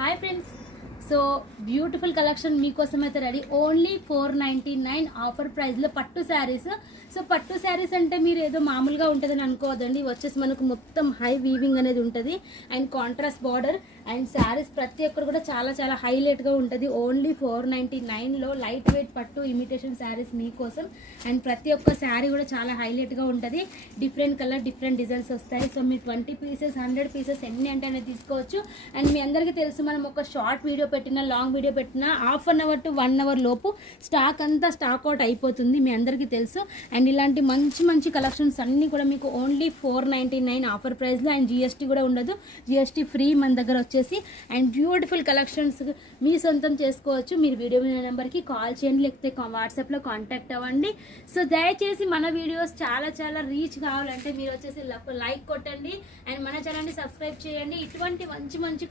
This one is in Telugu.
Hi friends. So beautiful collection మీకోసం అయితే రెడీ. ఓన్లీ 499 ఆఫర్ ప్రైస్లో పట్టు శారీస్. సో పట్టు శారీస్ అంటే మీరు ఏదో మామూలుగా ఉంటుందని అనుకోవద్దండి. వచ్చేసి మనకు మొత్తం హై వీవింగ్ అనేది ఉంటుంది and contrast border and saris ప్రతి ఒక్కరు కూడా చాలా చాలా హైలైట్గా ఉంటుంది. ఓన్లీ 499లో లైట్ వెయిట్ పట్టు ఇమిటేషన్ శారీస్ మీకోసం. అండ్ ప్రతి ఒక్క శారీ కూడా చాలా హైలైట్గా ఉంటుంది. డిఫరెంట్ కలర్ డిఫరెంట్ డిజైన్స్ వస్తాయి. సో మీరు 20 పీసెస్ 100 పీసెస్ ఎన్ని అంటే అనేది తీసుకోవచ్చు. అండ్ మీ అందరికీ తెలుసు, మనం ఒక షార్ట్ వీడియో పెట్టినా లాంగ్ వీడియో పెట్టినా half an hour to 1 hour లోపు స్టాక్ అంతా స్టాక్ అవుట్ అయిపోతుంది, మీ అందరికీ తెలుసు. అండ్ ఇలాంటి మంచి మంచి కలెక్షన్స్ అన్నీ కూడా మీకు ఓన్లీ 499 ఆఫర్ ప్రైస్లో. అండ్ జిఎస్టీ కూడా ఉండదు, జిఎస్టీ ఫ్రీ మన దగ్గర వచ్చేసి. అండ్ బ్యూటిఫుల్ కలెక్షన్స్ మీ సొంతం చేసుకోవచ్చు. మీరు వీడియో నెంబర్కి కాల్ చేయండి, లేకపోతే వాట్సాప్లో కాంటాక్ట్ అవ్వండి. సో దయచేసి మన వీడియోస్ చాలా చాలా రీచ్ కావాలంటే మీరు వచ్చేసి లైక్ కొట్టండి అండ్ మన ఛానల్ని సబ్స్క్రైబ్ చేయండి. ఇటువంటి మంచి మంచి